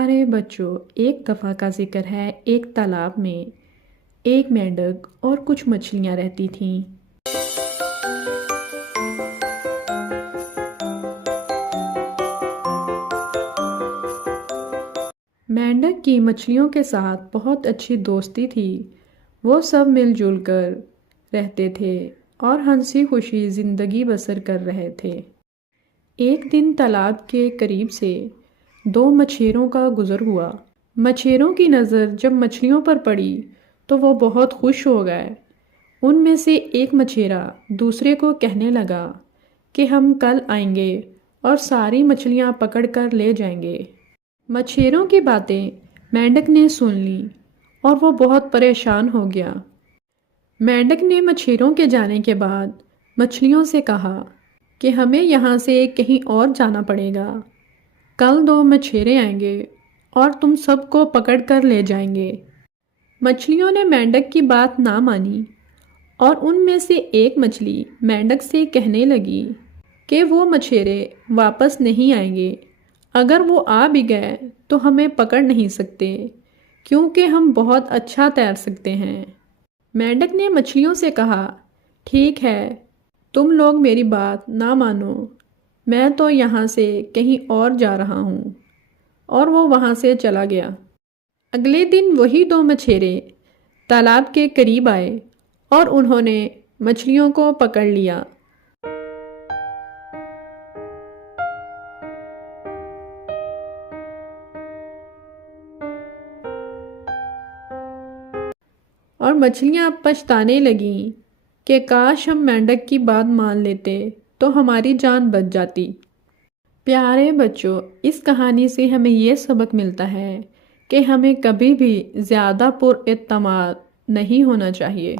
प्यारे बच्चों, एक दफ़ा का जिक्र है। एक तालाब में एक मेंढक और कुछ मछलियाँ रहती थीं। मेंढक की मछलियों के साथ बहुत अच्छी दोस्ती थी। वो सब मिलजुल कर रहते थे और हंसी खुशी ज़िंदगी बसर कर रहे थे। एक दिन तालाब के करीब से दो मछेरों का गुज़र हुआ। मछेरों की नज़र जब मछलियों पर पड़ी तो वो बहुत खुश हो गए। उनमें से एक मछेरा दूसरे को कहने लगा कि हम कल आएंगे और सारी मछलियाँ पकड़ कर ले जाएंगे। मछेरों की बातें मेंढक ने सुन ली और वो बहुत परेशान हो गया। मेंढक ने मछेरों के जाने के बाद मछलियों से कहा कि हमें यहाँ से कहीं और जाना पड़ेगा। कल दो मछेरे आएंगे और तुम सबको पकड़ कर ले जाएंगे। मछलियों ने मेंढक की बात ना मानी और उनमें से एक मछली मेंढक से कहने लगी कि वो मछेरे वापस नहीं आएंगे। अगर वो आ भी गए तो हमें पकड़ नहीं सकते, क्योंकि हम बहुत अच्छा तैर सकते हैं। मेंढक ने मछलियों से कहा, ठीक है, तुम लोग मेरी बात ना मानो, मैं तो यहाँ से कहीं और जा रहा हूँ। और वो वहाँ से चला गया। अगले दिन वही दो मछेरे तालाब के करीब आए और उन्होंने मछलियों को पकड़ लिया। और मछलियाँ पछताने लगीं कि काश हम मेंढक की बात मान लेते तो हमारी जान बच जाती। प्यारे बच्चों, इस कहानी से हमें ये सबक मिलता है कि हमें कभी भी ज़्यादा पुरएतमाद नहीं होना चाहिए।